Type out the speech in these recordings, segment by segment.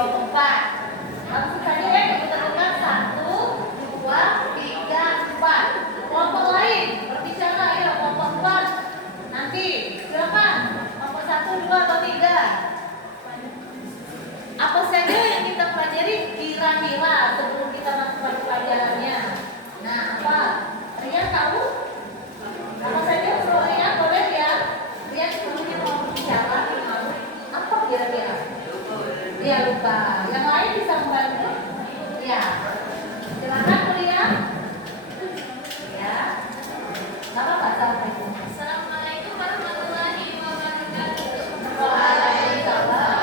kelompok 4. Langsung saja ya kita tentukan 1, 2, 3, 4. Kelompok lain berbicara ya kelompok 4. Nanti silakan kelompok 1, 2 atau 3. Apa saja yang kita pelajari kira-kira sebelum kita masuk pada pelajarannya? Nah, apa? Rian tahu? Apa saja? Rian boleh ya? Rian sebelumnya mau bicara apa kira-kira? Ya lupa. Yang lain bisa membantu? Ya. Silakan Rian. Ya. Nggak apa-apa sampai. Assalamualaikum warahmatullahi wabarakatuh. Waalaikumsalam.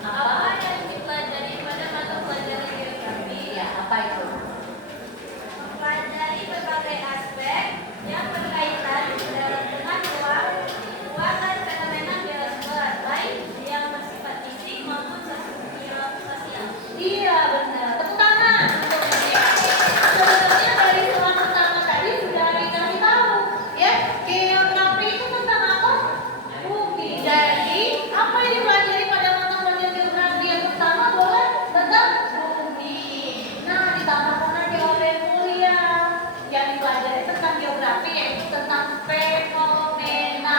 Apa yang dipelajari pada mata pelajaran geografi? Ya, apa itu? Mempelajari berbagai aspek yang berkaitan dengan ruang dan fenomena geosfer, baik yang bersifat fisik maupun sosial. Iya benar. Tepuk tangan. Sebenarnya dari soal pertama tadi sudah dikasih tahu, ya. Geografi itu tentang apa? Bumi. Jadi apa yang dipelajari pada mata pelajaran geografi yang pertama boleh tentang bumi. Nah, ditambahkan lagi oleh Mulia yang dipelajari tentang geografi yaitu tentang fenomena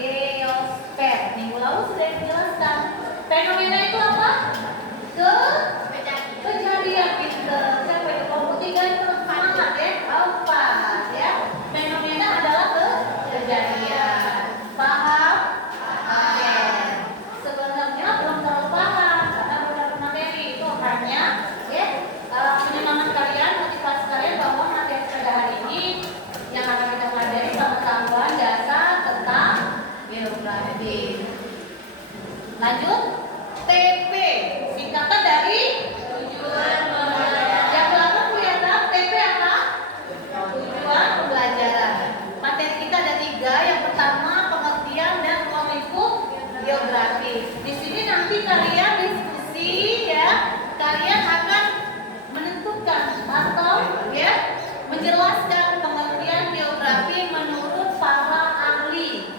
geosfer. Minggu lalu sudah dijelaskan. Fenomena itu apa? Kejadian pinter. Siapa itu kelompok 3 itu semangat ya? Apa ya? Fenomena adalah kejadian. Paham? Oke. Sebenarnya belum terlalu paham karena beberapa materi itu hanya ya penyemangat kalian, motivasi kalian bahwa materi pada hari ini yang akan kita pelajari pengetahuan dasar tentang geografi. Lanjut. TP singkatan dari tujuan pembelajaran. Yang belakang kelihatan TP apa? Tujuan pembelajaran. Materi kita ada 3. Yang pertama pengertian dan ruang lingkup geografi. Di sini nanti kalian diskusi ya. Kalian akan menentukan atau ya menjelaskan pengertian geografi menurut para ahli.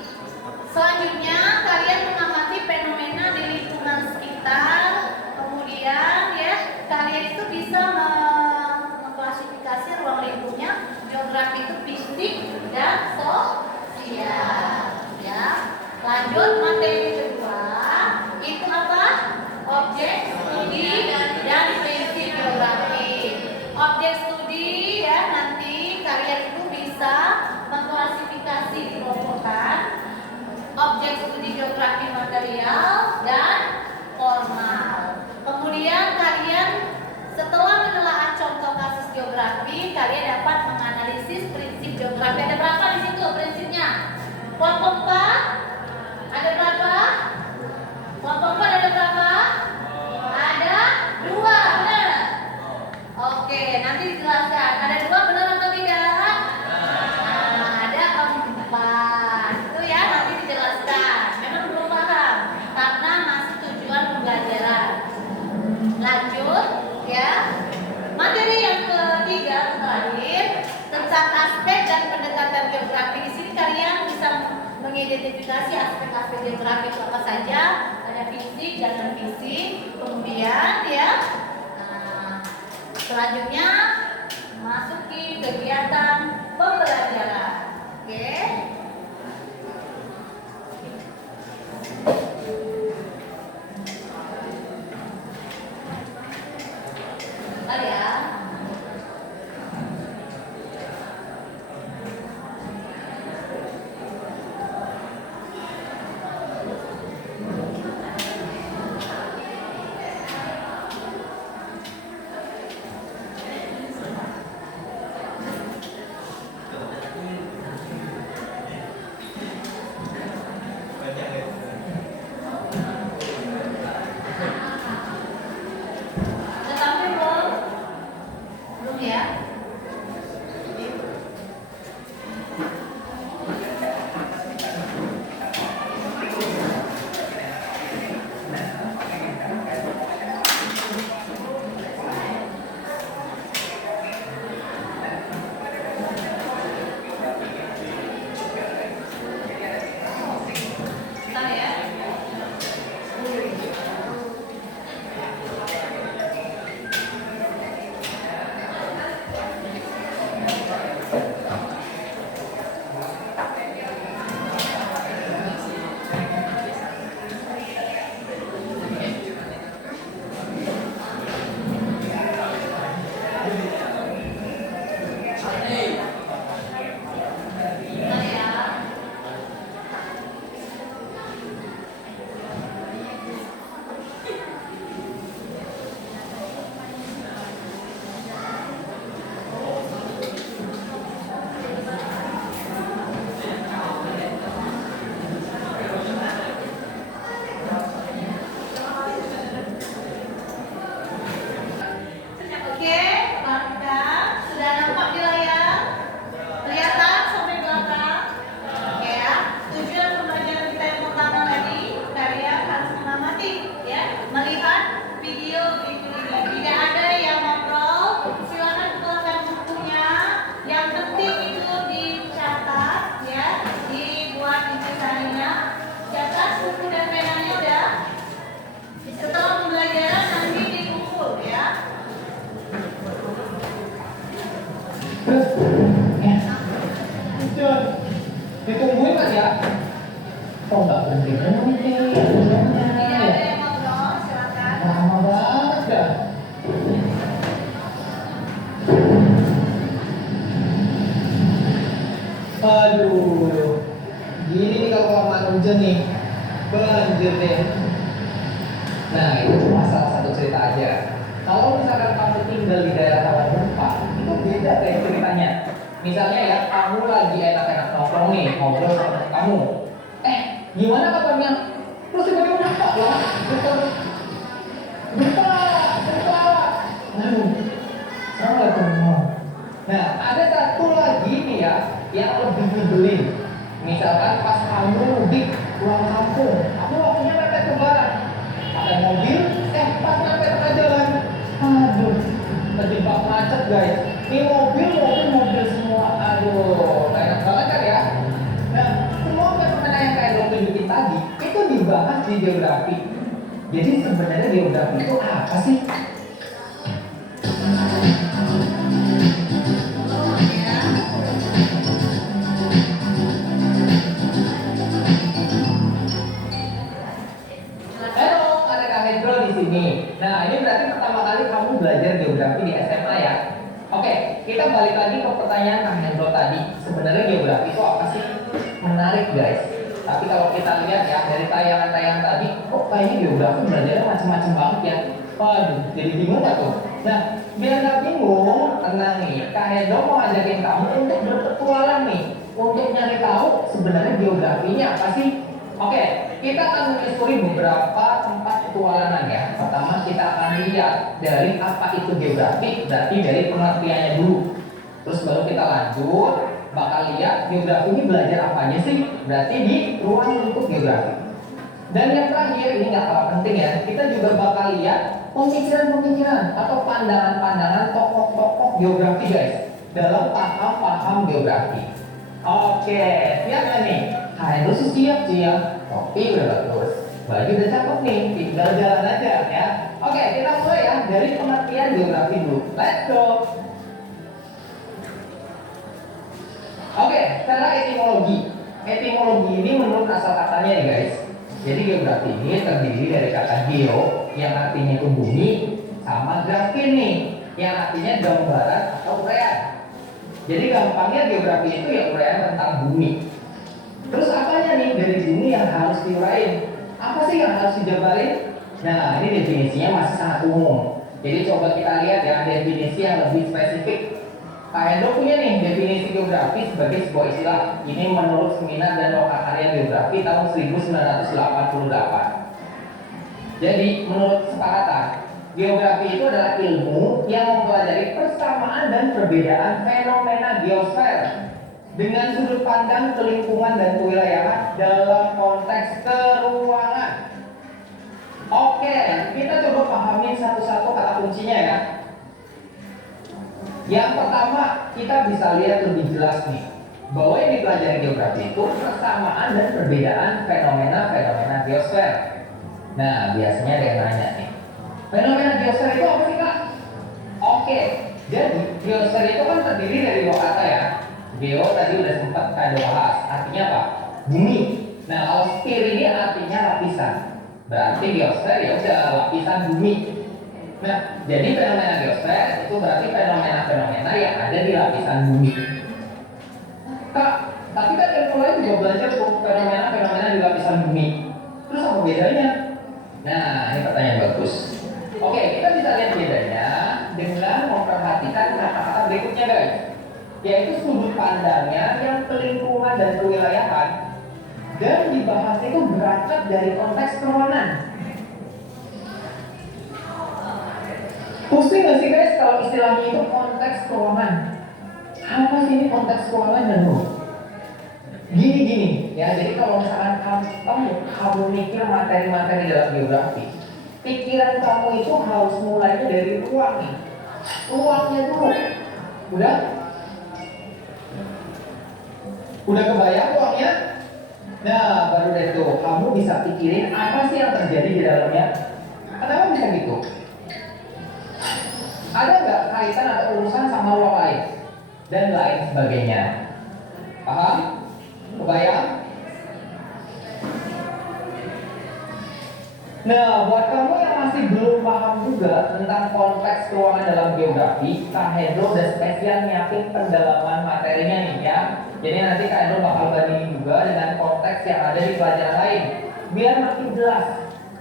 Selanjutnya kalian mengamati fenomena di lingkungan sekitar. Kemudian ya kalian itu bisa mengklasifikasi ruang lingkupnya. Geografi itu fisik dan sosial. Ya. Lanjut materi kedua itu apa? Objek studi dan prinsip geografi. Objek studi ya nanti kalian itu bisa mengklasifikasi dikelompokkan objek studi geografi material dan formal. Kemudian kalian setelah menelaah contoh kasus geografi, kalian dapat menganalisis prinsip geografi. Ada berapa di situ prinsipnya? Kelompok 4 ada berapa? Kelompok 4 ada berapa? Ada 2, benar? Oke, nanti dijelaskan. Ada 2 benar atau tidak? Nah, ada 4. Itu ya nanti dijelaskan. Memang belum paham karena masih tujuan pembelajaran. Lanjut ya. Materi yang ketiga terakhir tentang aspek dan pendekatan geografi. Di sini kalian bisa mengidentifikasi aspek-aspek geografi itu apa saja. Ada fisik dan non fisik. Kemudian ya. Selanjutnya masuki kegiatan pembelajaran. Oke. Bentar ya. penting nih, Ini sebenarnya. ada yang ngobrol, silakan. Lama banget dah. Aduh, gini nih kalau kelamaan hujan nih, banjir deh. Nah, itu cuma salah satu cerita aja. Kalau misalkan kamu tinggal di daerah rawan gempa, itu beda kayak ceritanya. Misalnya ya, kamu lagi enak-enak nongkrong nih, ngobrol sama teman kamu. Gimana kabarnya? Terus tiba-tiba gempa lah, gempa, gempa, gempa. Aduh, Assalamualaikum. Nah, ada satu lagi nih ya, yang lebih nyebelin. Misalkan pas kamu mudik pulang kampung, aku waktunya mepet lebaran. Pakai mobil, pas sampai tengah jalan. Aduh, terjebak macet guys. Ini mobil semua. Aduh, enak banget kan ya? Nah, semua fenomena yang kayak lo tunjukin tadi, itu dibahas di geografi. Jadi sebenarnya geografi itu apa sih? Halo, ada Kak Hendro di sini. Nah, ini berarti pertama kali kamu belajar geografi di SMA ya? Oke, kita balik lagi ke pertanyaan Kak Hendro tadi. Sebenarnya geografi itu apa sih? Menarik guys. Tapi kalau kita lihat ya dari tayangan-tayangan tadi, kok kayaknya geografi belajarnya macam-macam banget ya? Waduh, jadi bingung gak tuh? Nah, biar gak bingung, tenang nih. Kak Hendro mau ngajakin kamu untuk berpetualang nih, untuk nyari tahu sebenarnya geografinya apa sih? Oke, kita akan menyusuri beberapa tempat petualangan ya. Pertama kita akan lihat dari apa itu geografi, berarti dari pengertiannya dulu. Terus baru kita lanjut, bakal lihat geografi ini belajar apanya sih? Berarti di ruang lingkup geografi. Dan yang terakhir, ini nggak kalah penting ya, kita juga bakal lihat pemikiran-pemikiran atau pandangan-pandangan tokoh-tokoh geografi guys dalam paham-paham geografi. Oke, siap nggak nih? Itu sih siap sih ya. Topi udah bagus, baju udah cakep nih, tinggal jalan aja ya. Oke, kita mulai ya dari pengertian geografi dulu. Let's go. Oke, secara etimologi. Etimologi ini menurut asal katanya ya guys. Jadi geografi ini terdiri dari kata geo yang artinya itu bumi sama grafin nih yang artinya gambaran atau uraian. Jadi gampangnya geografi itu ya uraian tentang bumi. Terus apanya nih dari bumi yang harus diurain? Apa sih yang harus dijabarin? Nah, ini definisinya masih sangat umum. Jadi coba kita lihat ya definisi yang lebih spesifik. Kak Hendro punya nih definisi geografi sebagai sebuah istilah. Ini menurut Seminar dan Lokakarya Geografi tahun 1988. Jadi menurut kesepakatan, geografi itu adalah ilmu yang mempelajari persamaan dan perbedaan fenomena geosfer dengan sudut pandang kelingkungan dan kewilayahan dalam konteks keruangan. Oke, kita coba pahami satu-satu kata kuncinya ya. Yang pertama, kita bisa lihat lebih jelas nih bahwa yang dipelajari geografi itu persamaan dan perbedaan fenomena-fenomena geosfer. Nah, biasanya ada yang nanya nih, fenomena geosfer itu apa sih Kak? Oke, jadi geosfer itu kan terdiri dari dua kata ya. Geo tadi udah sempat kita bahas, artinya apa? Bumi. Nah, kalau sphere ini artinya lapisan. Berarti geosfer ya udah lapisan bumi. Nah, jadi fenomena geosfer itu berarti fenomena-fenomena yang ada di lapisan bumi. Kak, tapi kan yang lain juga belajar tuh fenomena-fenomena di lapisan bumi. Terus apa bedanya? Nah, ini pertanyaan bagus. Oke, kita bisa lihat bedanya dengan memperhatikan kata-kata berikutnya guys. Yaitu sudut pandangnya yang kelingkungan dan kewilayahan dan dibahas itu berangkat dari konteks keruangan. Pusing gak sih guys kalau istilahnya itu konteks keuangan? Apa sih ini konteks keuangan dan gini ya, jadi kalau misalkan kamu mikir materi-materi dalam geografi, pikiran kamu itu harus mulainya dari ruang nih. Ruangnya dulu. Udah kebayang ruangnya? Nah, baru deh tuh kamu bisa pikirin apa sih yang terjadi di dalamnya. Kenapa bisa gitu? Ada nggak kaitan atau urusan sama ruang lain dan lain sebagainya? Paham? Kebayang? Nah, buat kamu yang masih belum paham juga tentang konteks ruangan dalam geografi, Kak Hendro udah spesial nyiapin pendalaman materinya nih ya. Jadi nanti Kak Hendro bakal bandingin juga dengan konteks yang ada di pelajaran lain, biar makin jelas.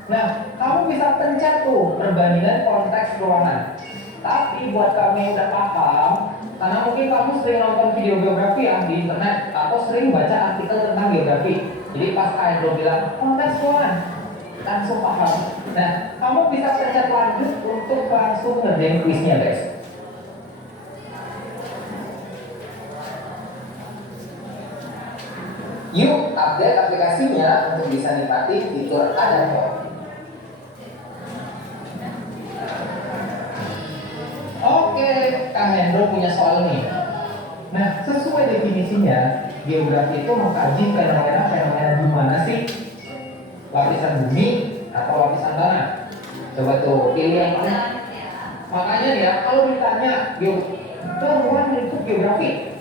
Nah, kamu bisa pencet tuh perbandingan konteks ruangan. Tapi buat kamu yang udah paham, karena mungkin kamu sering nonton video geografi ya di internet atau sering baca artikel tentang geografi. Jadi pas Kak Hendro bilang konteks ruangan, langsung paham. Nah, kamu bisa pencet lanjut untuk langsung ngerjain kuisnya guys. Yuk update aplikasinya untuk bisa nikmati fitur adaptor. Oke, Kak Hendro punya soal nih. Nah, sesuai definisinya, geografi itu mengkaji fenomena-fenomena di mana sih? Lapisan bumi atau lapisan tanah? Coba tuh pilih yang mana. Makanya ya, kalau ditanya ruang lingkup geografi.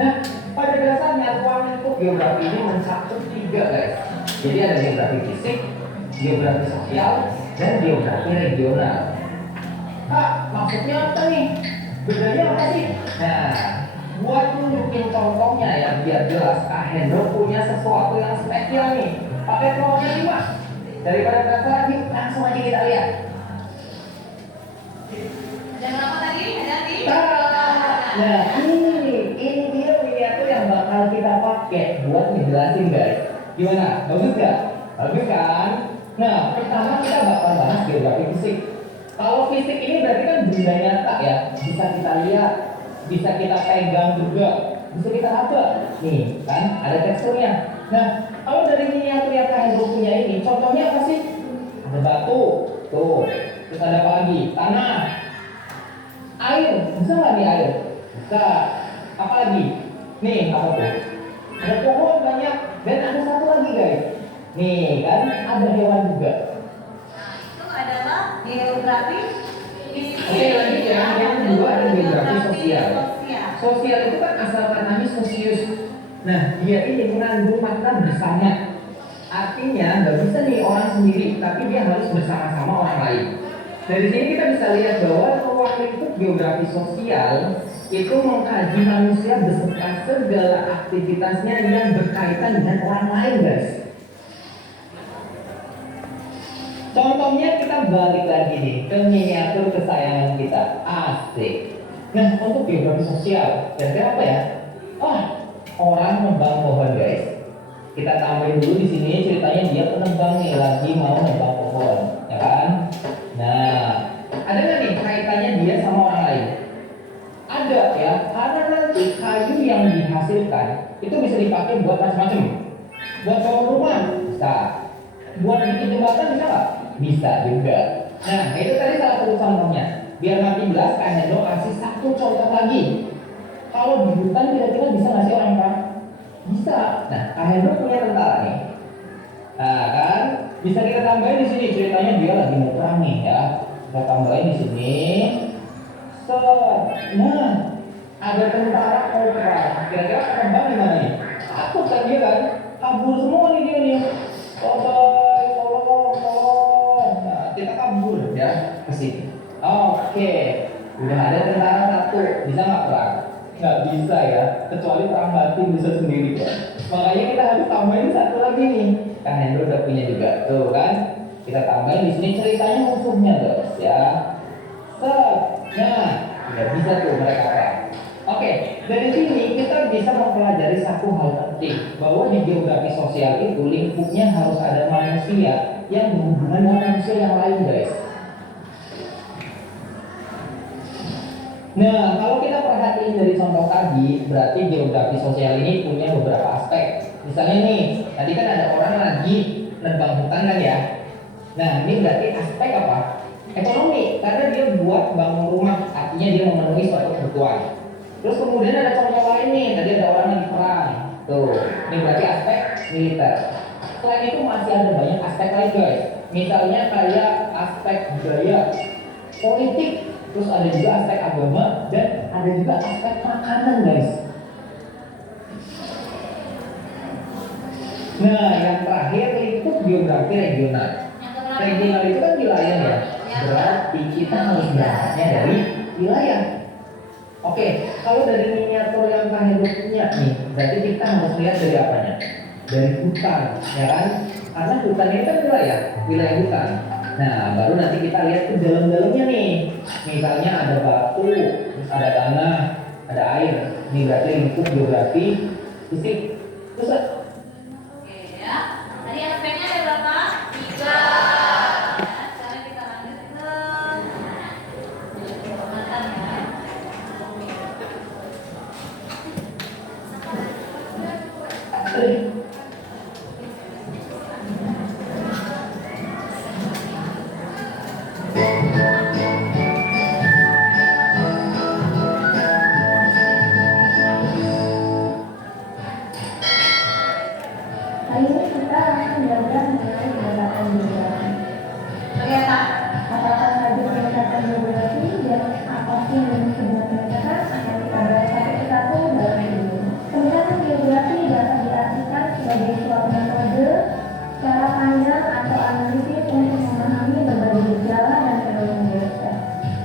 Nah, pada dasarnya ruang lingkup geografi ini mencakup 3 guys. Jadi ada geografi fisik, geografi sosial, dan geografi regional. Kak, maksudnya apa nih? Bedanya apa sih? Nah, buat nunjukin contohnya ya biar jelas, Kak Hendro punya sesuatu yang spesial nih. Pakai terowongan nih Mas. Daripada penasaran nih, langsung aja kita lihat. Jam berapa tadi? Ada di? Nah, ini dia miniatur yang bakal kita pakai buat ngejelasin guys. Gimana? Bagus gak? Bagus kan? Nah, pertama kita bakal bahas geografi fisik. Kalau fisik ini berarti kan benda nyata ya, bisa kita lihat, bisa kita pegang juga, bisa kita raba. Nih, kan ada teksturnya. Nah, kalau dari miniatur yang Kak Hendro punya ini, contohnya apa sih? Ada batu, tuh. Terus ada apa lagi? Tanah, air, bisa nggak nih air? Bisa. Apa lagi? Nih, apa tuh? Ada pohon banyak, dan ada satu lagi guys. Nih, kan ada hewan juga. Itu adalah geografi fisik. Oke, lanjut ya. Yang kedua ada geografi sosial. sosial. Sosial itu kan asal katanya sosius. Nah, dia ini mengandung makna bersama. Artinya nggak bisa nih orang sendiri, tapi dia harus bersama-sama orang lain. Dari sini kita bisa lihat bahwa ruang lingkup geografi sosial itu mengkaji manusia beserta segala aktivitasnya yang berkaitan dengan orang lain, guys. Contohnya kita balik lagi nih ke miniatur kesayangan kita, asik. Nah, untuk geografi sosial, kira-kira apa ya? Orang nebang pohon guys. Kita tambahin dulu di sini ceritanya dia penebang nih lagi mau nebang pohon, ya kan? Nah, ada nggak nih kaitannya dia sama orang lain? Ada ya, karena nanti kayu yang dihasilkan itu bisa dipakai buat macam-macam. Buat bangun rumah bisa, buat bikin jembatan bisa nggak? Bisa juga. Nah, itu tadi salah satu contohnya. Biar makin jelas, Kak Hendro kasih satu contoh lagi. Kalau di hutan kira-kira bisa nggak sih orang perang? Bisa. Nah, Kak Hendro punya tentara nih. Nah, kan bisa kita tambahin di sini ceritanya dia lagi mau perang nih ya. Kita tambahin di sini. Nah, ada tentara mau perang. Kira-kira penerbang gimana nih? Takut kan dia kan? Kabur semua nih dia nih. Tolong. Nah, kita kabur ya ke sini. Oke, udah ada tentara satu. Bisa nggak perang? Nggak bisa ya, kecuali perang batin bisa sendiri ya. Makanya kita harus tambahin satu lagi nih. Kak Hendro udah punya juga, tuh kan? Kita tambahin di sini ceritanya musuhnya guys ya. Nah, udah bisa tuh mereka perang. Oke, dari sini kita bisa mempelajari satu hal penting bahwa di geografi sosial itu lingkupnya harus ada manusia yang berhubungan dengan manusia yang lain guys. Nah, kalau kita perhatiin dari contoh tadi, berarti geografi sosial ini punya beberapa aspek. Misalnya nih, tadi kan ada orang lagi nebang hutan kan ya. Nah, ini berarti aspek apa? Ekonomi, karena dia buat bangun rumah, artinya dia memenuhi suatu kebutuhan. Terus kemudian ada contoh lain nih, tadi ada orang lagi perang. Tuh, ini berarti aspek militer. Selain itu masih ada banyak aspek lain guys. Misalnya kayak aspek budaya, politik, terus ada juga aspek agama, dan ada juga aspek makanan guys. Nah, yang terakhir itu geografi regional. Yang keberapa Regional itu kan wilayah ya. Berarti kita harus berangkatnya dari wilayah. Oke, kalau dari miniatur yang Kak Hendro punya nih, berarti kita harus lihat dari apanya? Dari hutan, ya kan? Karena hutan ini kan wilayah hutan. Nah, baru nanti kita lihat ke dalam-dalamnya nih. Misalnya ada batu, terus ada tanah, ada air. Ini berarti lingkup geografi fisik. Terus Oke ya. Tadi aspeknya ada berapa? 3. Ya, sekarang kita lanjut ke pengamatan ya. Hari ini kita akan belajar mengenai pendekatan geografi. Kelihatan? Apakah saja pendekatan geografi dan apa sih yang disebut pendekatan akan kita bahas satu persatu dalam video ini. Pendekatan geografi dapat diartikan sebagai suatu metode, cara pandang atau analisis untuk memahami berbagai gejala dan fenomena geografi,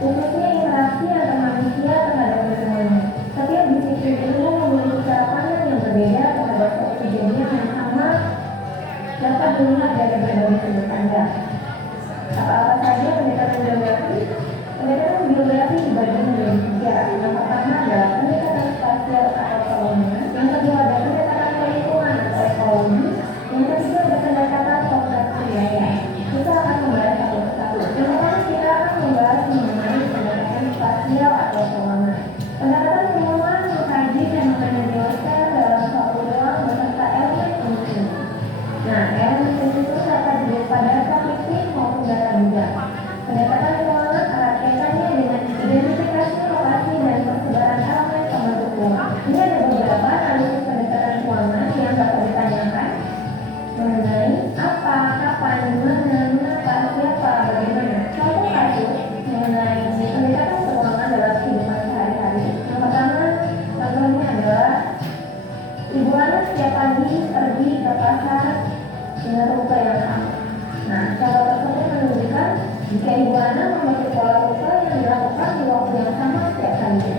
khususnya interaksi antar manusia terhadap lingkungannya. Setiap disiplin ilmu memiliki cara pandang yang berbeda terhadap suatu kejadian yang sama dapat dilihat dari berbagai sudut pandang. Apa-apa saja pendekatan geografi? Pendekatan geografi dibagi menjadi 3. Yang pertama adalah pendekatan spasial atau kolonial. Yang kedua ada pendekatan lingkungan atau ekologi. Yang ketiga ada pendekatan sosial budaya. Kita akan membahas satu persatu. Yang pertama kita akan membahas mengenai pendekatan spasial atau kolonial. Pendekatan lingkungan mengkaji fenomena geosfer dalam suatu ruang beserta elemen kondisi. Nah, elemen itu dapat dilihat pada data fisik maupun data bidang. Pendekatan lingkungan erat kaitannya dengan identifikasi lokasi dan persebaran elemen pembentuk ruang. Ini ada beberapa analisis pendekatan ruangan yang dapat ditanyakan mengenai apa, kapan, di mana, mengapa, siapa, bagaimana. Contoh kasus mengenai pendekatan ruangan dalam kehidupan sehari-hari. Yang pertama, contohnya adalah Ibu Ana setiap pagi pergi ke pasar dengan rute yang sama. Nah, cara tersebut menunjukkan jika Ibu Ana memiliki pola rute yang dilakukan di waktu yang sama setiap harinya.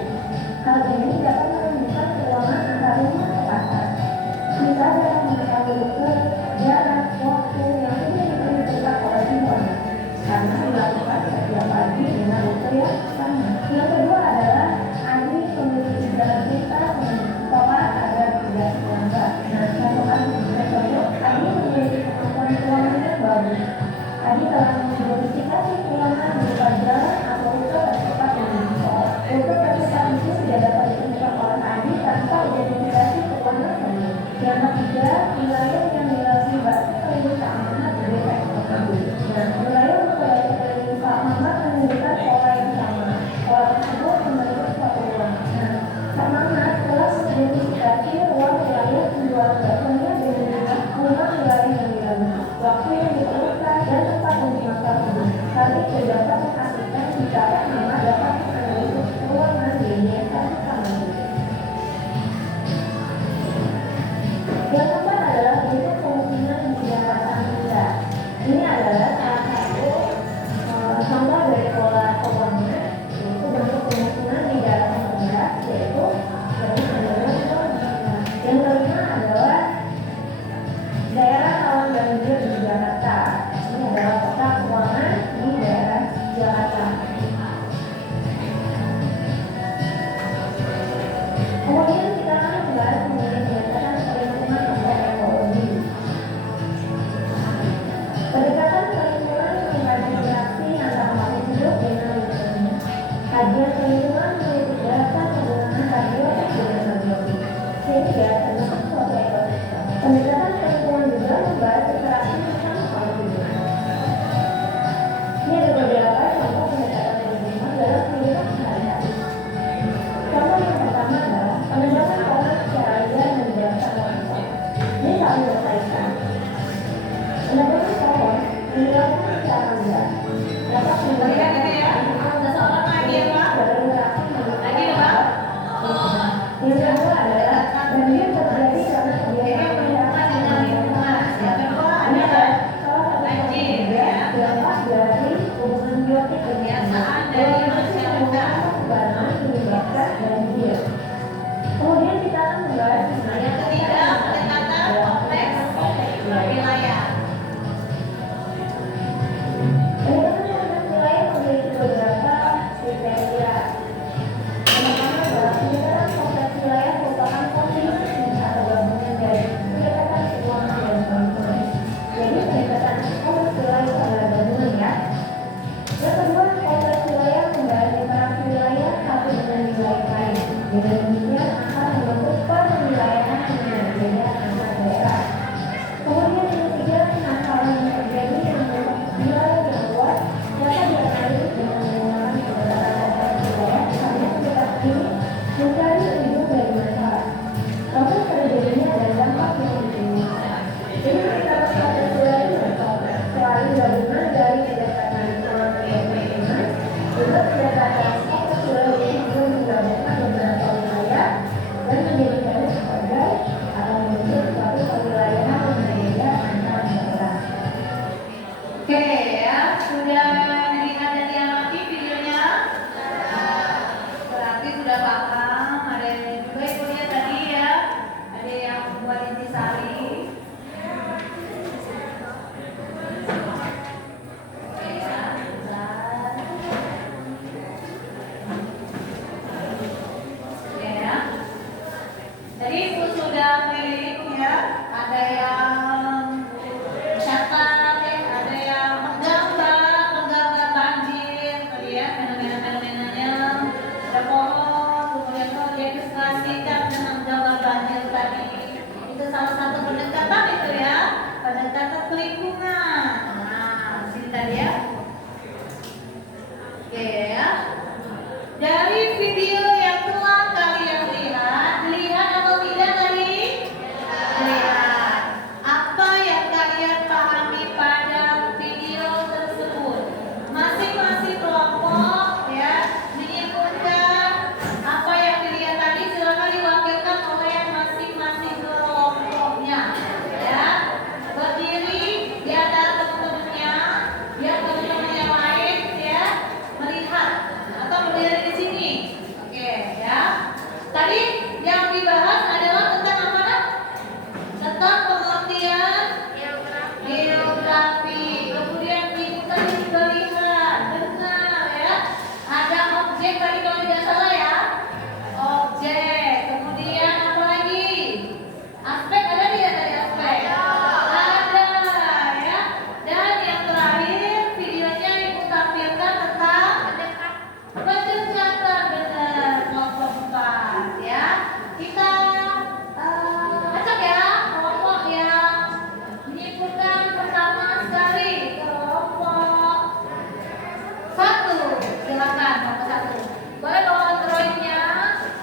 Hal ini dapat menunjukkan keruangan antar rumah ke pasar. Kita dapat mengetahui rute, jarak, waktu yang sudah diperhitungkan oleh Ibu Ana karena dilakukan setiap pagi dengan rute yang sama. Yang kedua adalah Adi memiliki jalan cerita pola agar tidak terlambat. Nah, contoh metode Adi memiliki kemampuan keuangan yang bagus. Adi telah memodifikasi keuangan berupa jalan atau rute tercepat menuju sekolah. Rute tercepat itu tidak dapat ditemukan oleh Adi tanpa identifikasi keuangan sendiri. Yang ketiga, wilayah yang dilalui Batu Keliling Pak Mamat berbeda ekonomi. Nah, wilayah Batu Keliling Pak Mamat menunjukkan pola yang sama. Pola tersebut membentuk suatu ruang. Nah, Pak Mamat telah mengidentifikasi ruang wilayah penjualan baksonya dengan rumah wilayah yang dilalui, waktu yang diperlukan dan tempat untuk makan hidup. Hal itu dapat menghasilkan jika Pak Mamat dapat menganalisis ruangan di satu sama itu. Yang keempat adalah bentuk kemungkinan di daratan benda. Ini adalah salah satu contoh dari pola keuangan, yaitu bentuk kemungkinan di daratan benda, yaitu yang adalah kemungkinan. Yang kelima adalah daerah rawan banjir di Jakarta. Ini adalah peta keuangan di daerah Jakarta. Kemudian kita akan membahas mengenai pendekatan lingkungan atau ekologi. Pendekatan lingkungan mengkaji interaksi antara makhluk hidup dengan lingkungannya. Kajian lingkungan meliputi data penggunaan karbiotik dengan abiotik, sehingga terbentuk suatu ekosistem. Pendekatan lingkungan juga membahas interaksi antara makhluk hidup. Ini ada beberapa contoh pendekatan lingkungan dalam kehidupan sehari-hari. Contoh yang pertama adalah penegakan pola secara liar dan berdasarkan langsung. Ini saling berkaitan. Penegakan pohon yang dilakukan secara liar dapat Lihat ini ya. Ada seorang lagi ya, Pak. Lagi ya, Pak. Yang kedua adalah banjir terjadi karena kebiasaan masyarakat yang Yang kedua adalah banjir, ya. Oke ya, sudah dilihat dan diamati videonya? Berarti sudah paham. Ada yang juga ibu lihat tadi ya. Ada yang buat intisari. Oke ya, bentar. Oke ya. Jadi ibu sudah keliling ya. Ada yang catat, ada yang menggambar banjir, tadi ya fenomena-fenomenanya, ada pohon, kemudian kalau dia ilustrasikan dengan gambar banjir tadi, itu salah satu pendekatan itu ya, pendekatan ke lingkungan. Nah, sini tadi ya. Oke ya. Dari video yang telah kalian lihat atau tidak tadi? Lihat. Apa yang kalian pahami pada video tersebut? Masing-masing kelompok ya menyimpulkan apa yang dilihat tadi, silakan diwakilkan oleh masing-masing kelompoknya ya. Berdiri di antara teman-temannya, biar teman-teman yang lain ya melihat atau berdiri di sini. Oke ya. Tadi yang dibahas adalah tentang apa nak? Tentang pengertian geografi. Kemudian kita juga lihat, dengar ya. Ada objek tadi kalau tidak salah ya. Objek. Kemudian apa lagi? Aspek ada tidak tadi aspek? Ada ya. Dan yang terakhir videonya ibu tampilkan tentang pendekatan, benar, kelompok 4 ya. Kita acak ya kelompok yang menyimpulkan pertama sekali, kelompok 1. Silakan kelompok 1. Boleh bawa Androidnya,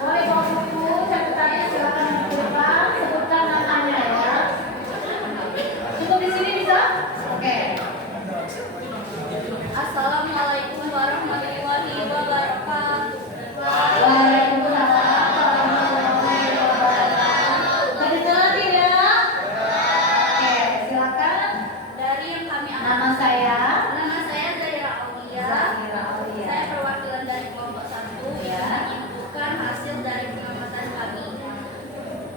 boleh bawa buku catatannya, silakan menyimpulkan, sebutkan namanya ya. Cukup di sini bisa? Oke. Assalamualaikum warahmatullahi wabarakatuh. Waalaikumsalam warahmatullahi wabarakatuh. Kedengaran tidak? Oke, silakan. Dari yang kami Nama saya Nama saya Zaira Aulia. Zahira Aulia. Saya perwakilan dari kelompok 1 Ya. yang menyimpulkan hasil dari pengamatan kami.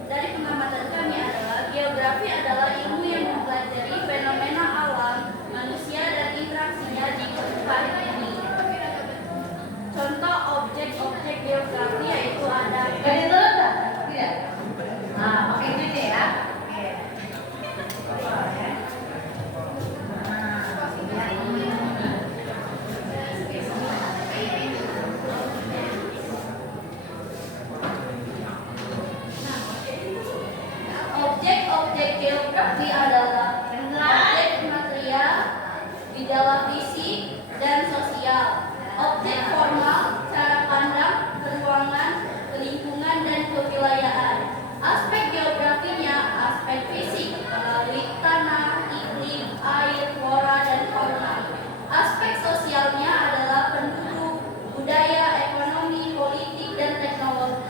Dari pengamatan kami adalah geografi adalah ilmu yang mempelajari fenomena alam, manusia dan interaksinya di kehidupan ini. Contoh objek-objek geografi yaitu ada Kedengaran tak? Tidak. Nah, pakai ini ya. Oke. Objek-objek geografi adalah objek material, gejala fisik, dan sosial. Objek formal, cara pandang, keruangan, lingkungan, dan kewilayahan. Aspek geografinya, aspek fisik melalui tanah, iklim, air, flora, dan fauna. Aspek sosialnya adalah penduduk, budaya, ekonomi, politik, dan teknologi.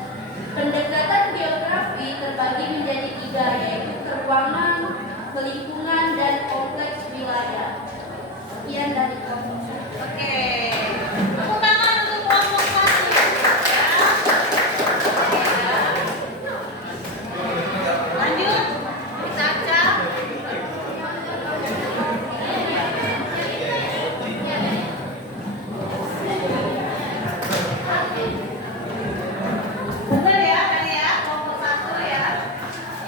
Pendekatan geografi terbagi menjadi 3, yaitu keruangan, lingkungan, dan kompleks wilayah. Sekian dari kelompok. Oke. Tepuk tangan untuk kelompok 1 ya. Oke ya. Lanjut. Kita acak. Benar ya tadi ya, kelompok 1 ya.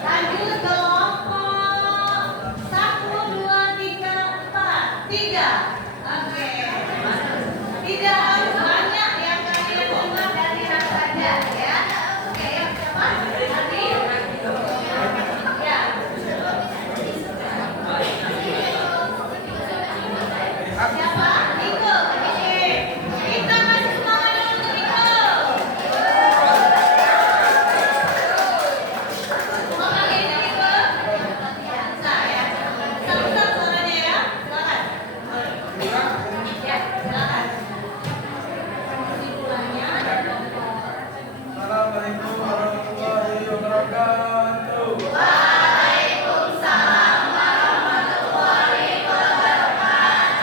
Lanjut kelompok 1, 2, 3, 4. 3. Oke. Tidak harus banyak yang kalian dengar dari hati saja ya. Oke, yang siapa? Tadi? Ya. Siapa? Niko. Oke. Kita kasih semangat dulu untuk Niko. Mau pakai ini Niko? Bisa ya. Besar-besar suaranya ya. Silakan. Ya, silakan. Kesimpulannya ada kelompok. Assalamualaikum warahmatullahi wabarakatuh. Waalaikumsalam warahmatullahi wabarakatuh.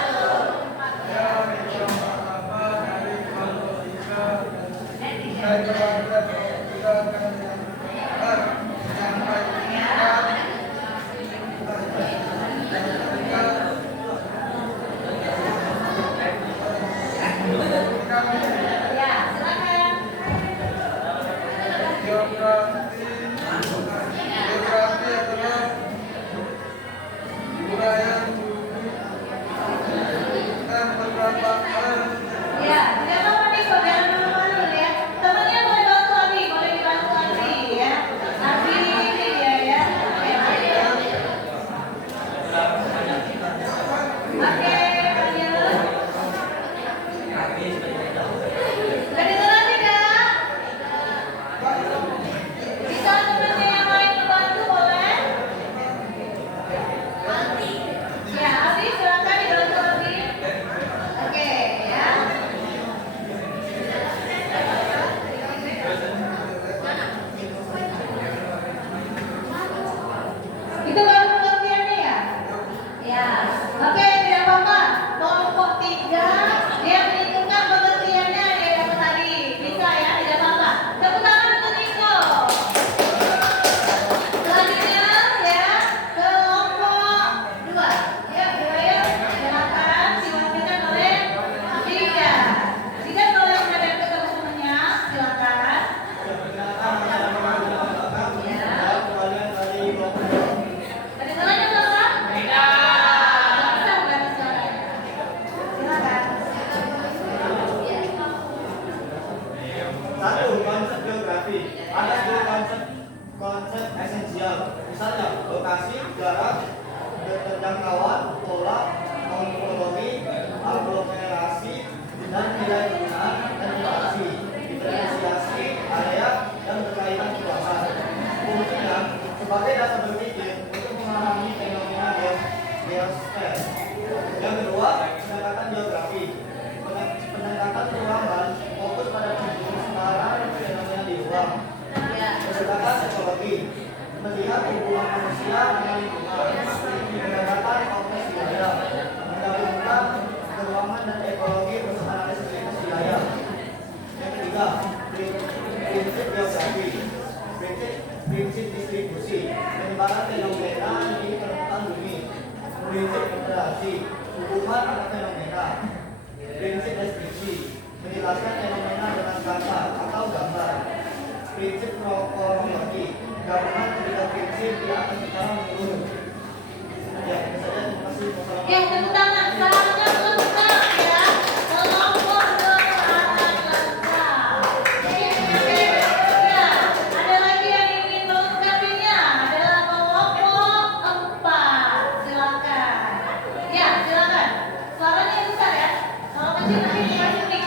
kedua, pendekatan geografi. Pendekatan ruangan fokus pada penjuru sekarang fenomena di ruang. Ya. Pendekatan ekologi, melihat hubungan manusia dengan lingkungan. Pendekatan operasi wilayah, menggabungkan keuangan dan ekologi bersama analisis wilayah. Yang ketiga, prinsip geografi, prinsip distribusi, penyebaran fenomena di permukaan bumi. Prinsip interaksi, hubungan antar fenomena. Prinsip deskripsi, menjelaskan fenomena dengan kata atau gambar. Prinsip kronologi, gabungan ketiga prinsip di atas secara menurut. Ya, itu saja. Terima kasih. Ya, tepuk tangan. Salamnya lengkap ya. Kelompok lengkap. Ya, ada lagi yang ingin melengkapinya. Adalah kelompok 4. Silakan. Ya, silakan. Suaranya yang besar ya. Kalau kecil nanti dikasih mic.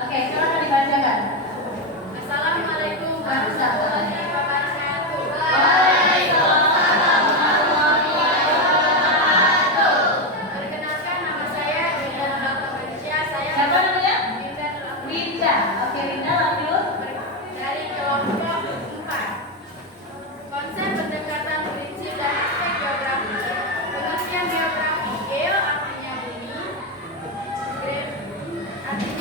Oke, silakan dibacakan. Assalamualaikum warahmatullahi wabarakatuh. Waalaikumsalam warahmatullahi wabarakatuh. Perkenalkan, nama saya Dinda Nurulfatia. Saya Siapa namanya? Dinda Nurulfatia Winda. Oke, Winda lanjut. dari kelompok 4. Konsep pendekatan prinsip dan aspek geografi. Pengertian geografi. Geo artinya bumi, graf artinya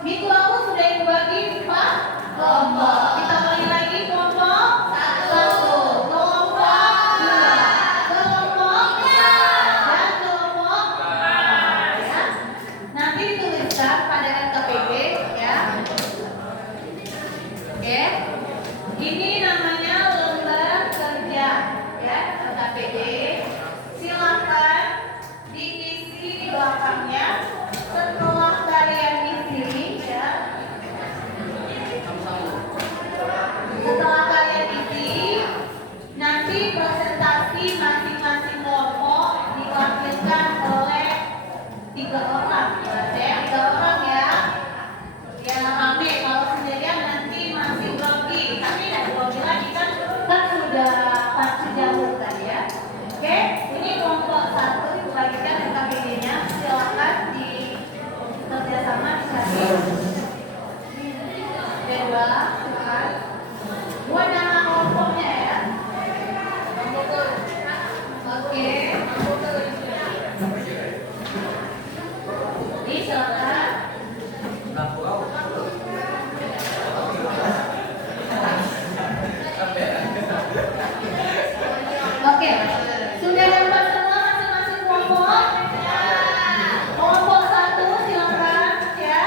Minggu lalu sudah dibagi 4 kelompok. Kita mulai lagi kelompok 1, kelompok 2, kelompok 3, dan kelompok 4. Ya. Nanti dituliskan pada LKPD ya. Oke. Ini namanya lembar kerja ya, LKPD. Silakan diisi di belakangnya setelah kalian isi ya. Setelah kalian isi, nanti presentasi masing-masing kelompok diwakilkan oleh 3 orang. Ya, 3 orang ya. Ya rame, kalau sendirian nanti masih grogi. Tapi tidak grogi lagi kan sudah jauh kan ya. Oke, ini kelompok 1 dibagikan LKPD-nya. Silakan di kerjasama dicari. Kedua, silakan. Buat nama kelompoknya ya. Oke. Ini silakan. Oke, sudah dapat semua masing-masing kelompok? Kelompok 1 silakan ya.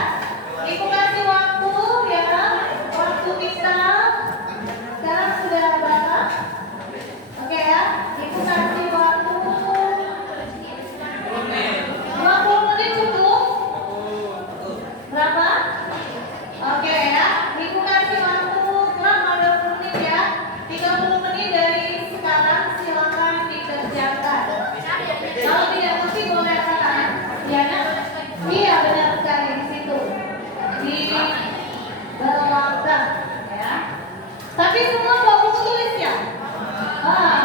Ibu kasih waktu ya, waktu kita sekarang sudah berapa? Oke ya, ibu kasih waktu 20 menit cukup? Berapa? Oke ya, ibu kasih waktu berapa 20 menit ya? 30 menit dari sekarang silakan dikerjakan. Kalau tidak ngerti boleh katakan. Iya benar sekali di situ. Di belakang ya. Tapi semua bawa buku tulis ya.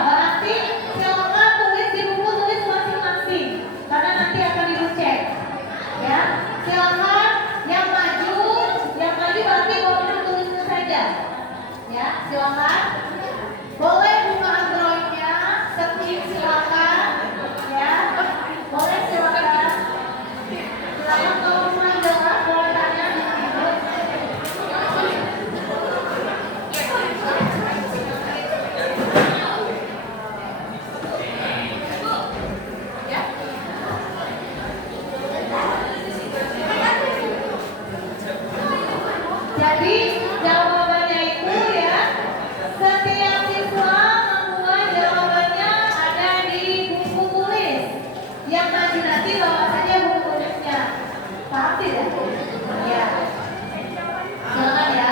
Berarti silakan tulis di buku tulis masing-masing. Karena nanti akan ibu cek. Ya, silakan yang maju berarti bawa buku tulisnya saja. Ya, silakan. Boleh buka Android-nya, skip silakan. Ya, boleh silakan. Silakan kalau kurang jelas boleh tanya. Ya. Jadi jawabannya itu ya, setiap siswa membuat jawabannya ada di buku tulis. Yang maju nanti bawa saja buku tulisnya. Paham tidak? Ya. Silakan ya.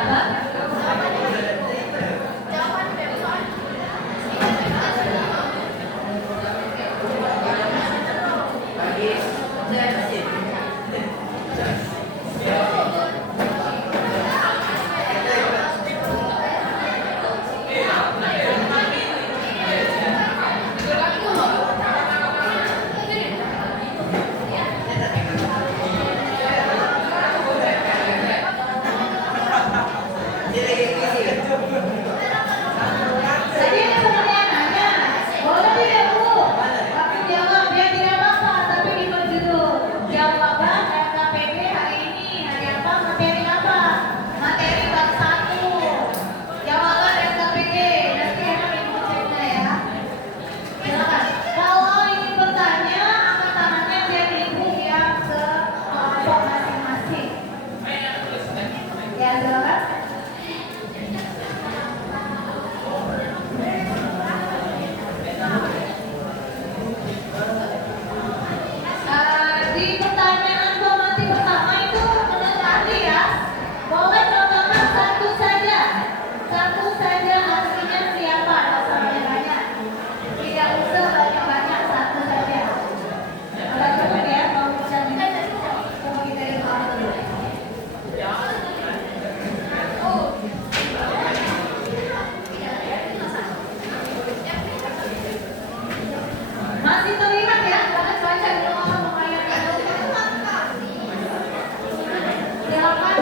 Apa? Tadi ada pertanyaan nanya, boleh tidak Bu? Aku jawab, ya tidak apa-apa, tapi ikut dulu. Jawaban LKPD hari ini, hari apa, materi apa? Materi bab 1. Jawaban LKPD, nanti akan ibu ceknya ya. Silakan. Kalau ingin bertanya, angkat tangannya biar ibu yang ke kelompok masing-masing. Ya, silakan. Di pertanyaan formasi pertama itu menurut ahli ya, boleh contohkan satu saja aslinya siapa, asal banyak, tidak usah banyak-banyak, satu saja. Ada cukup ya, kalau bisa coba kita lihat dulu. Masih terlihat ya, karena cuaca di rumah lumayan panas. Silakan.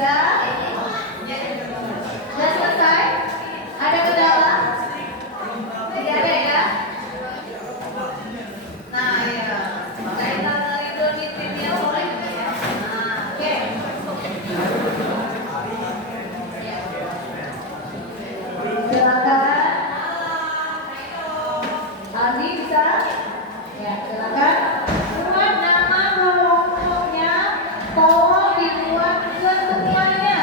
Bisa? Sudah selesai? Ada kendala? Tidak ada ya? Nah, ya. Makanya tanggal itu nitipnya oleh. Nah, oke. Silakan. Aldi bisa? Ya, silakan. Buat nama kelompoknya, tolong dibuat kesemuanya.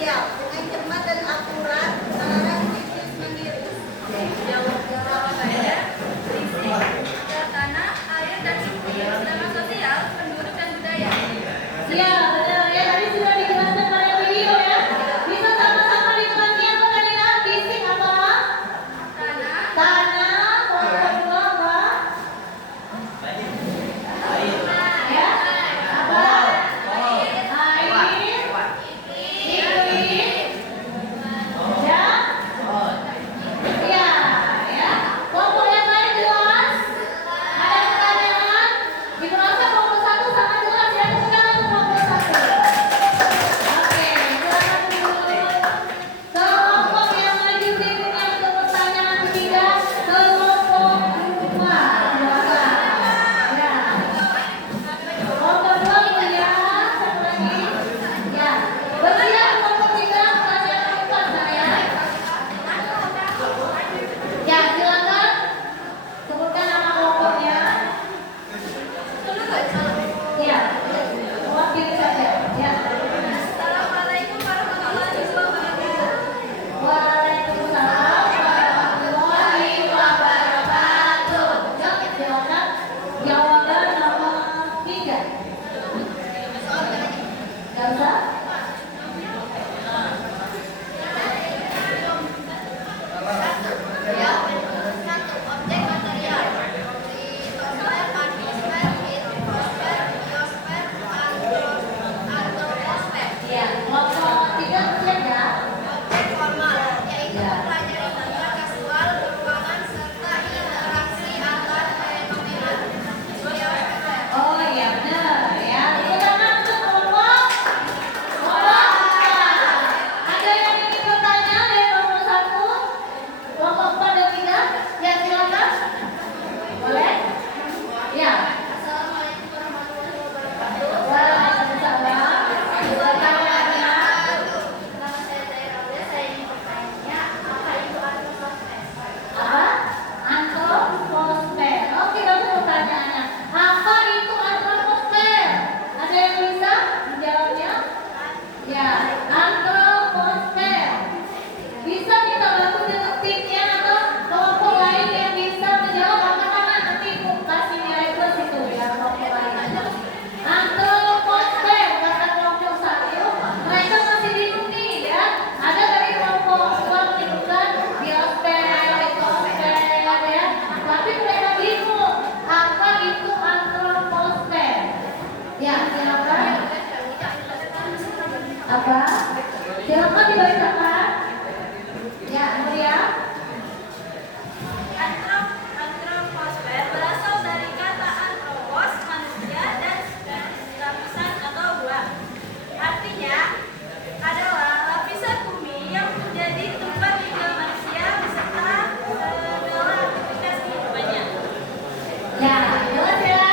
sosial dengan cermat dan akurat melarang bisnis mandiri. Jawab saya. Sisi tanah, air, dan iklim. Sedangkan sosial, penduduk dan budaya. Iya, benar ya. Tadi sudah dijelaskan pada video ya. Bisa sama-sama ditelanjang apa tadi lah? Fisik apa? Tanah. Kalau kedua apa? Ya. Apa? Air. Iklim. Ya. Iya, ya. Kelompok yang lain jelas? Ada pertanyaan? Dimerasa kelompok satu sangat jelas ya. Kemudian untuk kelompok satu. Oke, silakan dulu. Kelompok yang maju berikutnya untuk pertanyaan ketiga, kelompok dua. Ya. Kelompok dua itu ya. Satu lagi. Ya. Bersiap kelompok tiga, pertanyaan keempat saya. Ya, silakan sebutkan nama kelompoknya. Ya, wakili saja. Ya. Assalamualaikum warahmatullahi wabarakatuh. Waalaikumsalam warahmatullahi wabarakatuh. Ya, silakan jawaban nomor 3. Gak usah? Ya. Satu, objek material. Litosfer, magnetosfer, hidrosfer, biosfer, antroposfer. Ya, kelompok 3 siap ya? Objek formal, yaitu Ya. mempelajari bentuk kasual, ruangan, serta interaksi antar fenomena. Biosfer. Oh iya benar ya. Tepuk tangan untuk kelompok ada yang ingin bertanya dari kelompok 1, kelompok 4 dan 3? Ya silakan. Boleh? Ya. Assalamualaikum warahmatullahi wabarakatuh. Waalaikumsalam. Pertanyaannya Nama saya Zaira Aulia, saya ingin bertanya, apa itu antroposfer? apa? Antroposfer. Oke, bagus pertanyaannya. Apa itu antroposfer? Ada yang bisa menjawabnya? Ya, antroposfer. Bisa kita bantu dengan timnya atau kelompok lain yang bisa menjawab angkat tangan, nanti ibu kasih nilai plus itu ya kelompok lain. Antroposfer kata kelompok 1, mereka masih bingung nih ya. Ada dari kelompok 2 menyebutkan biosfer, litosfer ya. Tapi mereka bingung apa itu antroposfer. Ya, silakan. Apa? Silakan dibacakan. Ya, Muriam. Antroposfer berasal dari kata antropos, manusia, dan lapisan atau gua. Artinya adalah lapisan bumi yang menjadi tempat tinggal manusia beserta segala aktivitas kehidupannya. Ya, jelas ya.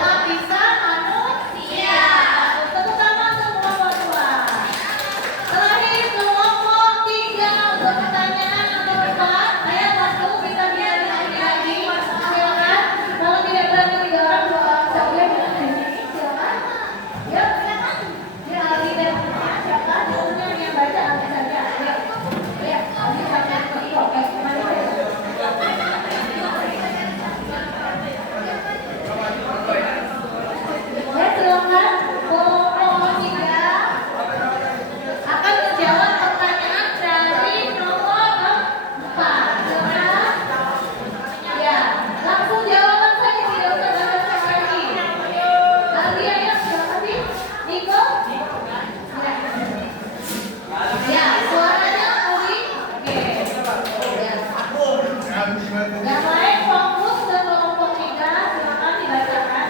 Lapisan manusia. Tepuk tangan untuk kelompok 2. Terakhir kelompok 3 untuk pertanyaan nomor 4. Saya waktu bisa dialih lagi. Silakan. Kalau tidak berani 3 orang, 2 orang saja di sini. Silakan. Ya, silakan. Ya, Aldi dan Mia, siapa? Judulnya yang baca Aldi saja. Ya, ya, Aldi saja. Oke, kembali saja. Ya, silakan. Kelompok 3 akan menjawab pertanyaan dari nomor 4. Silakan. Ya, langsung jawaban saja, tidak usah baca lagi. Aldi, ayo silakan sih. Niko. Ya, suaranya Aldi. Oke. Ya. Yang lain fokus ke kelompok 3, silakan dibacakan.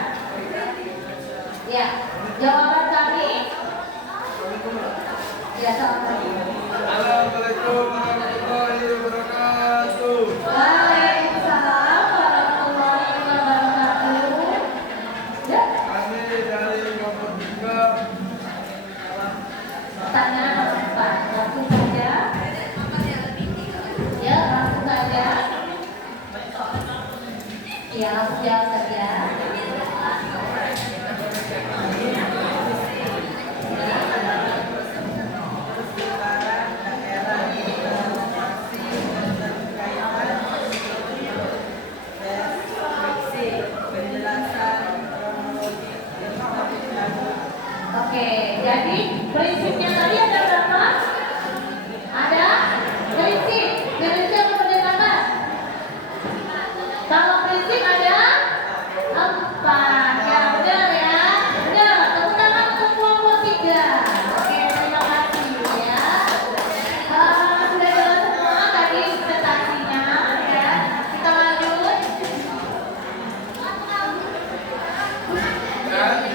Ya, jawaban kami. Ya, selamat pagi. Assalamualaikum warahmatullahi wabarakatuh. Waalaikumsalam warahmatullahi wabarakatuh. Ya, Kami dari kelompok 3. pertanyaan nomor 4. Langsung saja. Ya, langsung saja. Ya, langsung jawab saja. Oke, jadi prinsipnya tadi ada berapa? Ada prinsip. Prinsip apa pendekatan? Kalau prinsip ada 4. Ya benar ya. Benar. Tepuk tangan untuk kelompok 3. Oke, terima kasih ya. Sudah jelas semua tadi presentasinya ya. Kita lanjut. Jadi,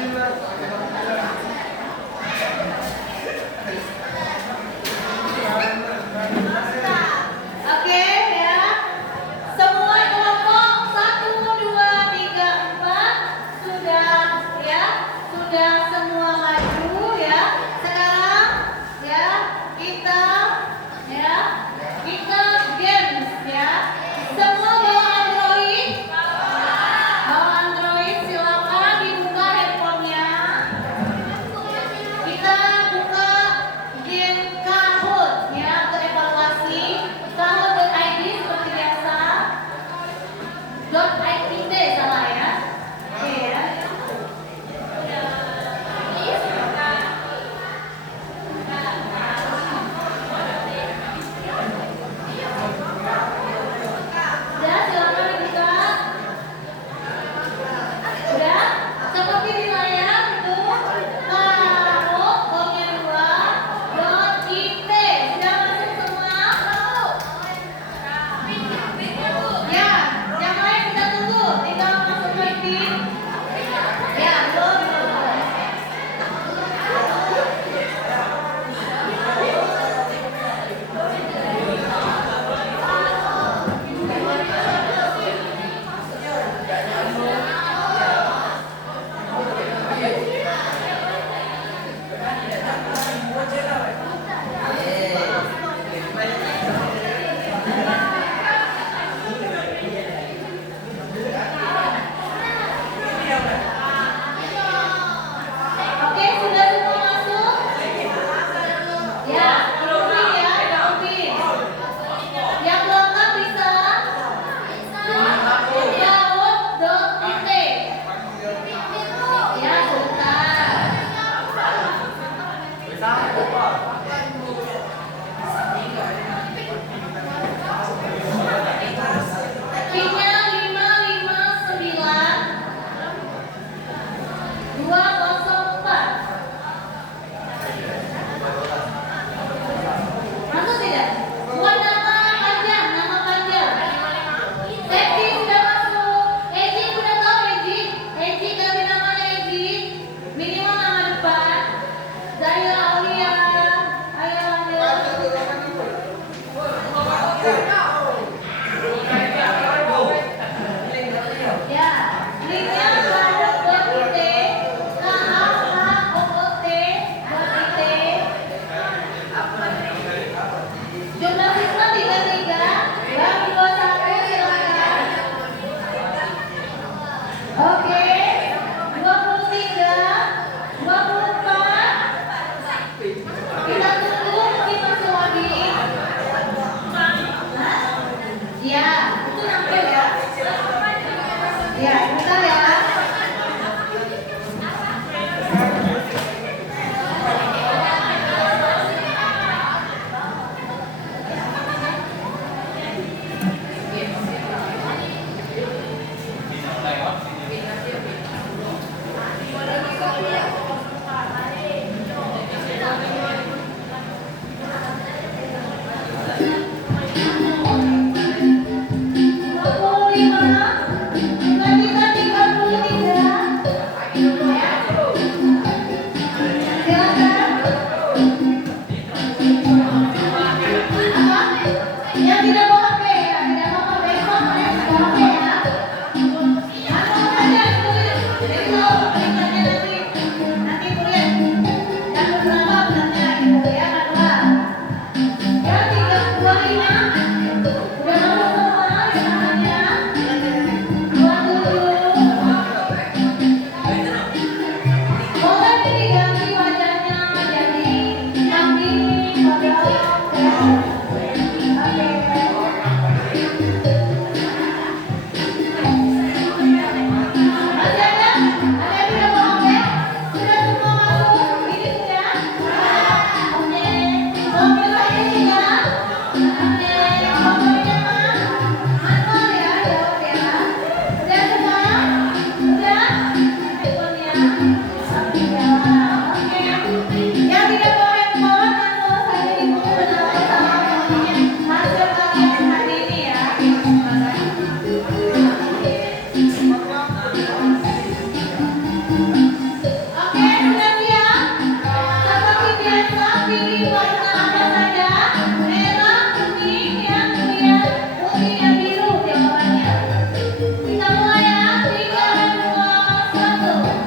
Yang tidak boleh membawa langsung saja di buku bersama hasil kalian hari ini ya. Oke, sudah siap? Seperti biasa, pilih warna apa saja. Merah, kuning, yang kemudian putih, yang biru jawabannya. Kita mulai ya. 3, 2, 1.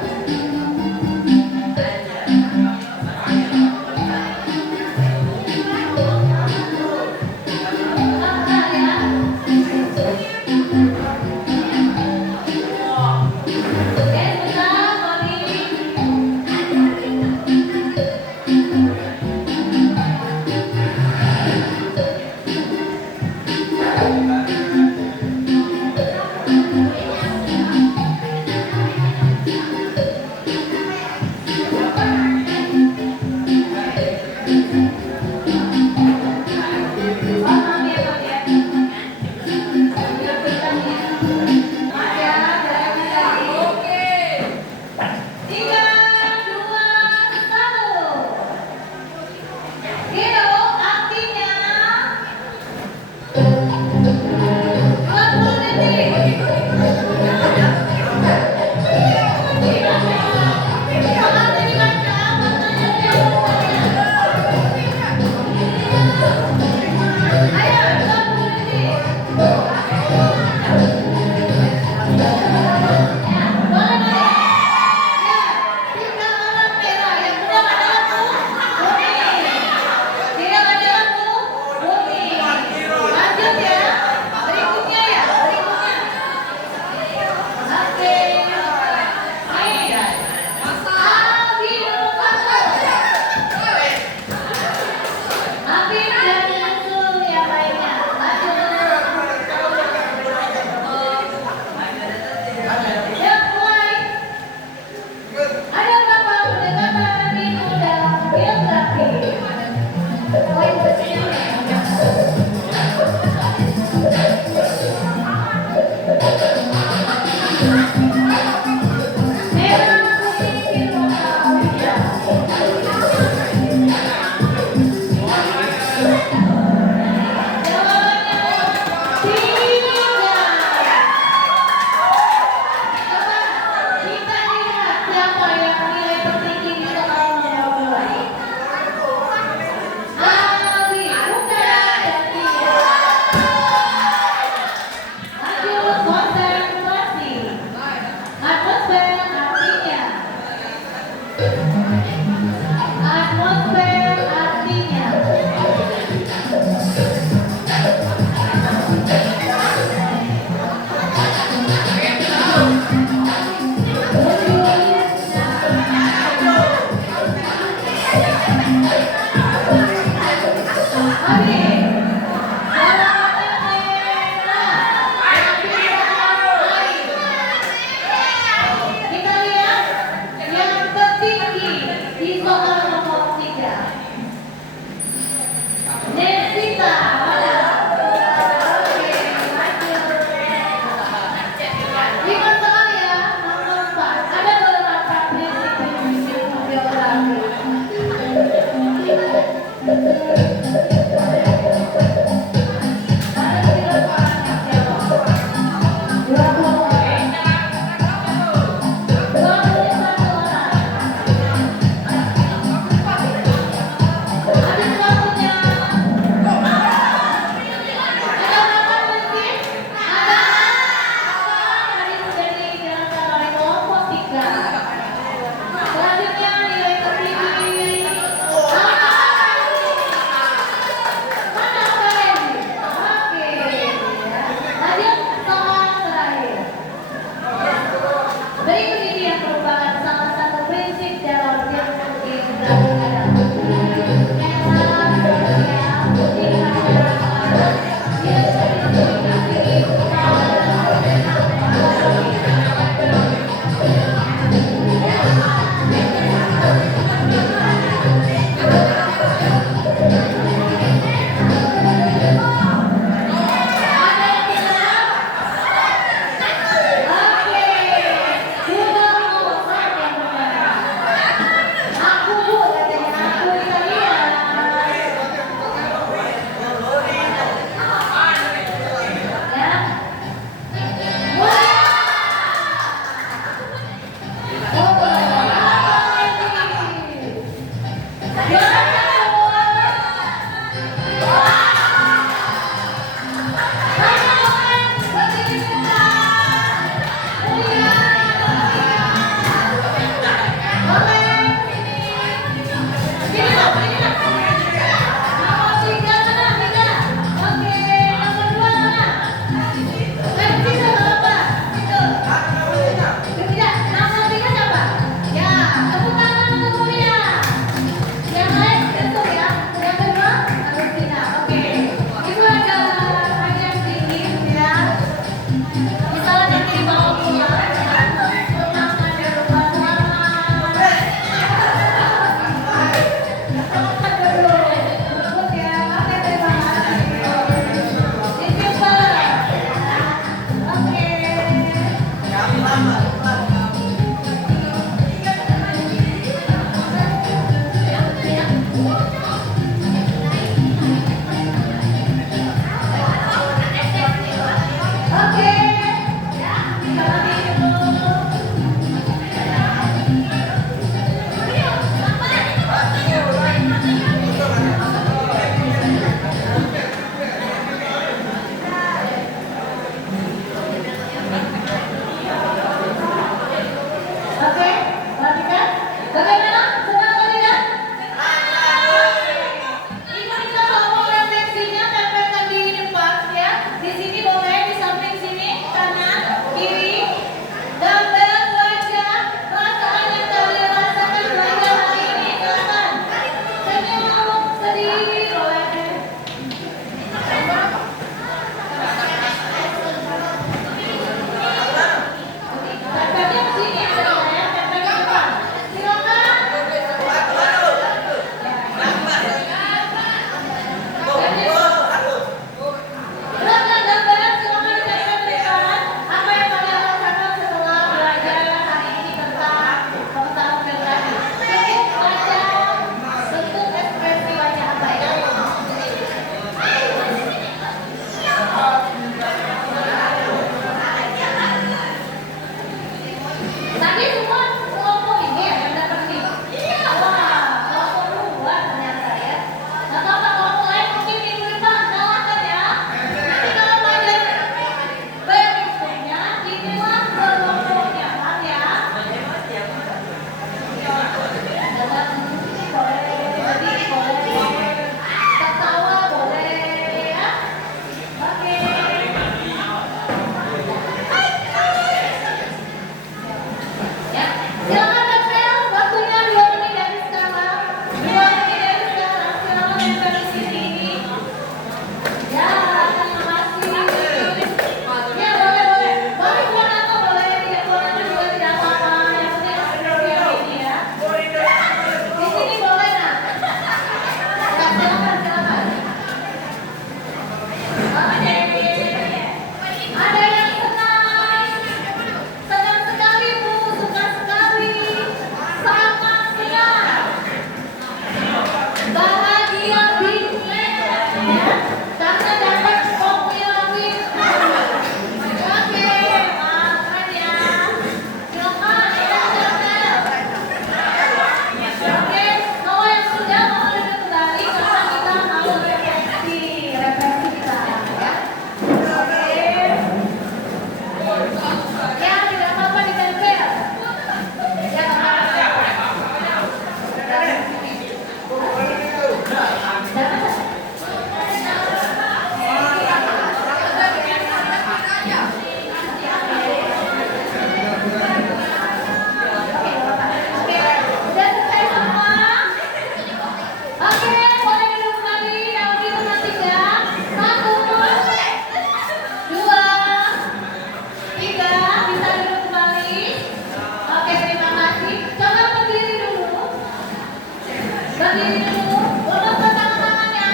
Berdiri dulu, ulurkan tangan-tangannya.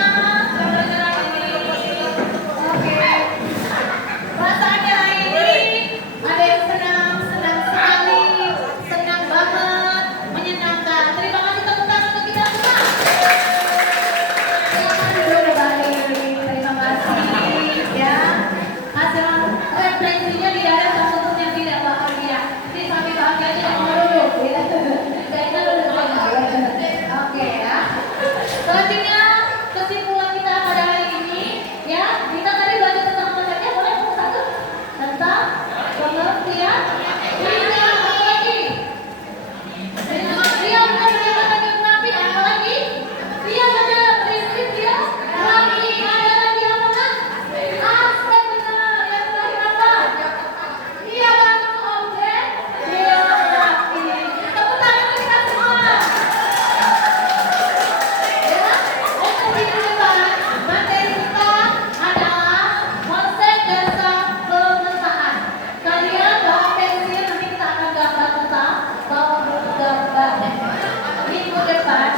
Sambil gerak ini. Oke. Perasaannya hari ini ada yang senang sekali, senang banget, menyenangkan. Terima kasih tepuk tangan untuk kita semua. Silakan duduk kembali. Terima kasih ya. Hasil refleksinya di dalam tersebutnya tidak bahagia. Jadi sampai bahagia tidak mau duduk. Ya. Kayaknya duduk aja. Oke ya. Selanjutnya kesimpulan kita pada hari ini ya, kita tadi belajar tentang pengertian, boleh ngomong satu tentang pengertian. Ini apa lagi? Dia belajar geografi, apa lagi? Dia belajar prinsip dia. Lagi ada lagi apa kan? Aspek benar yang terakhir apa? Dia bantu objek geografi. Tepuk tangan untuk kita semua. Ya, untuk minggu depan materi kita adalah konsep dasar pemetaan. Kalian bawa pensil, nanti kita akan gambar peta, bawa buku gambar. Minggu depan